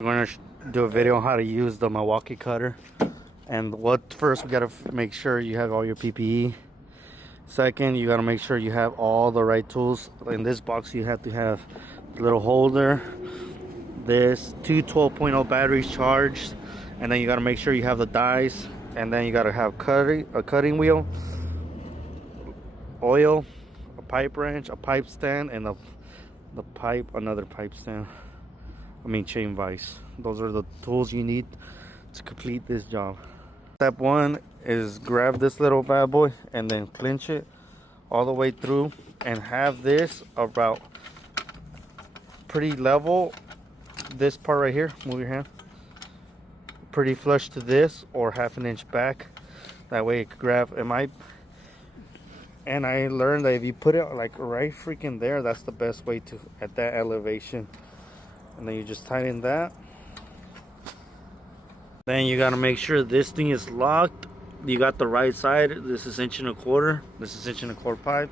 We're going to do a video on how to use the Milwaukee cutter. And first we got to make sure you have all your PPE. Second, you got to make sure you have all the right tools. In this box you have to have a little holder, this, two 12.0 batteries charged, and then you got to make sure you have the dies, and then you got to have a cutting wheel, oil, a pipe wrench, a pipe stand, and another pipe stand. Chain vise. Those are the tools you need to complete this job. Step one is grab this little bad boy and then clinch it all the way through and have this about pretty level. This part right here, move your hand, pretty flush to this or half an inch back. That way it could grab. And I learned that if you put it like right freaking there, that's the best way to, at that elevation. And then you just tighten that. Then you got to make sure this thing is locked. You got the right side. This is 1.25 inch. This is 1.25 inch pipe.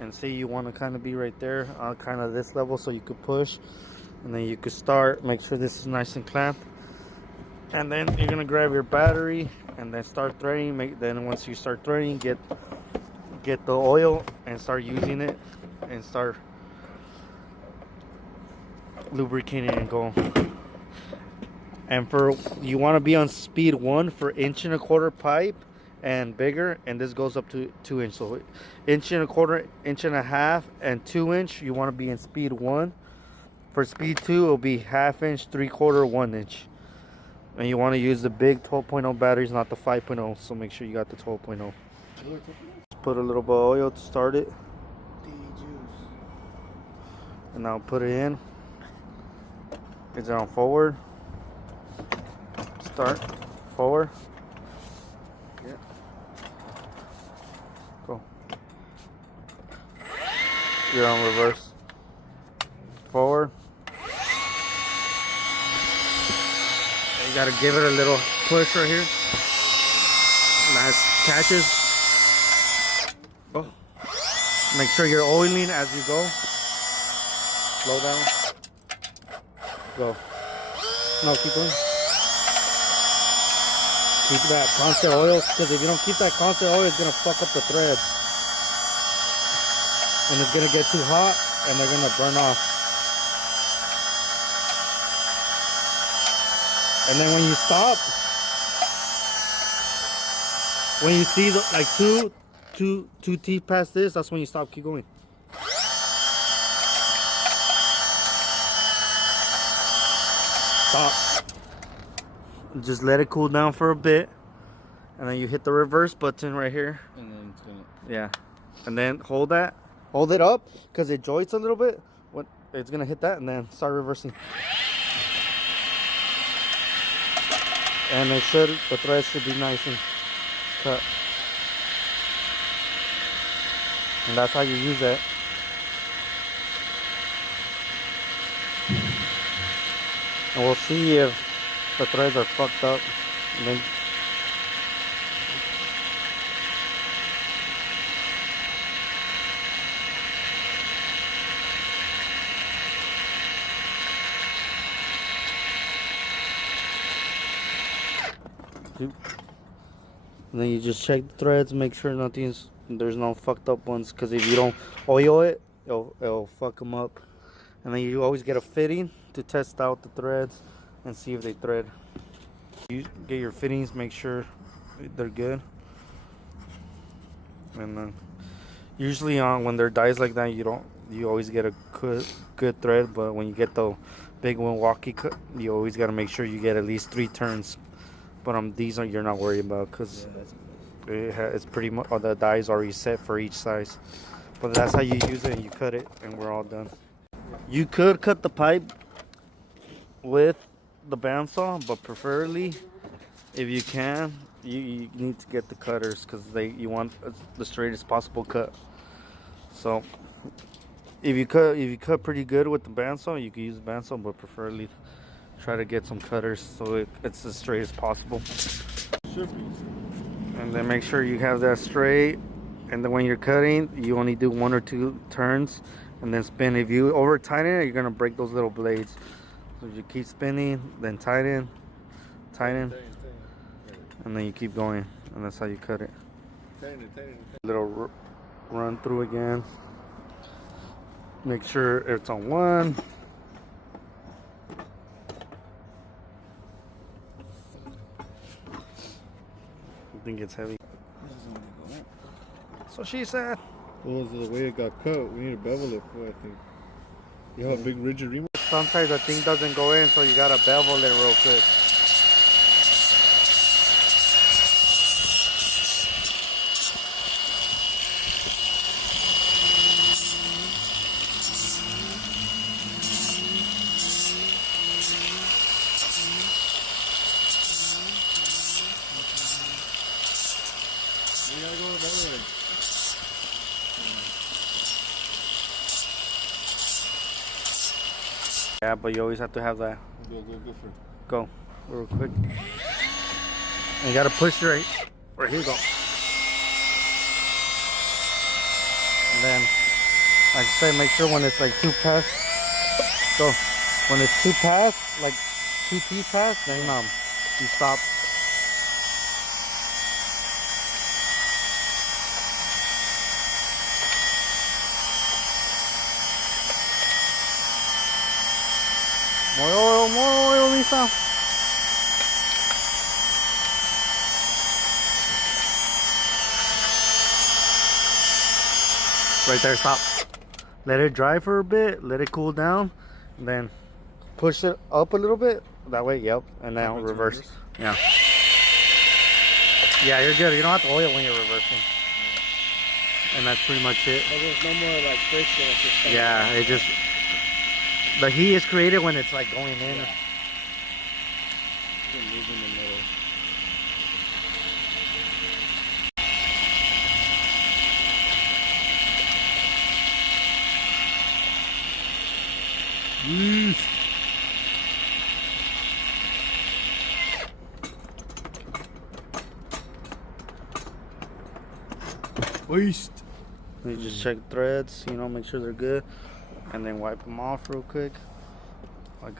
And see, you want to kind of be right there on kind of this level so you could push. And then you could start. Make sure this is nice and clamped. And then you're going to grab your battery and then start threading. Then once you start threading, get the oil and start using it and start lubricating and go. And you want to be on speed 1 for 1.25 inch pipe and bigger, and this goes up to 2 inch. So 1.25 inch, 1.5 inch, and 2 inch, you want to be in speed 1. For speed 2, it'll be 1/2 inch, 3/4, 1 inch. And you want to use the big 12.0 batteries, not the 5.0. So make sure you got the 12.0. Just put a little bit of oil to start it, and now put it in. Is it on forward? Start forward. Yeah. Go. You're on reverse. Forward. You gotta give it a little push right here. Nice catches. Oh. Make sure you're oiling as you go. Slow down. Go. No, keep going. Keep that constant oil, because if you don't keep that constant oil, it's gonna fuck up the threads. And it's gonna get too hot and they're gonna burn off. And then when you stop, when you see like two teeth past this, that's when you stop. Keep going. Stop. Just let it cool down for a bit, and then you hit the reverse button right here. And then it's gonna, yeah, and then hold it up because it joints a little bit. What it's gonna hit that, and then start reversing. And the thread should be nice and cut. And that's how you use it. And we'll see if the threads are fucked up. And then you just check the threads, make sure there's no fucked up ones, because if you don't oil it, it'll fuck them up. And then you always get a fitting to test out the threads and see if they thread. You get your fittings, make sure they're good. And then usually when they're dies like that, you always get a good thread. But when you get the big Milwaukee cut, you always got to make sure you get at least 3 turns. But these you're not worried about, because it's pretty much the dies already set for each size. But that's how you use it, and you cut it, and we're all done. You could cut the pipe with the bandsaw, but preferably, if you can, you need to get the cutters, because you want the straightest possible cut. So if you cut pretty good with the bandsaw, you can use the bandsaw, but preferably try to get some cutters so it's as straight as possible. And then make sure you have that straight. And then when you're cutting, you only do 1 or 2 turns and then spin. If you over tighten it, you're gonna break those little blades. So you keep spinning, then tighten, and then you keep going, and that's how you cut it. Little run through again. Make sure it's on one. I think it's heavy. So she said. Well, the way it got cut, we need to bevel it for, I think. You have a big rigid remote. Sometimes the thing doesn't go in, so you gotta bevel it real quick. We gotta go that way. Yeah, but you always have to have that. Go for it. Go real quick. And you gotta push right here. Go. And then, like I said, make sure when it's like two past. Go. When it's two past, like 2 teeth past, then you stop. More oil, Lisa. Right there, stop. Let it dry for a bit, let it cool down, and then push it up a little bit. That way, yep, and now reverse. Yeah. Yeah, you're good. You don't have to oil when you're reversing. And that's pretty much it. Oh, there's no more like friction. It's just yeah, it just... The heat is created when it's like going in. Yeah. Moving the middle. Waste. You just check threads, make sure they're good, and then wipe them off real quick. Like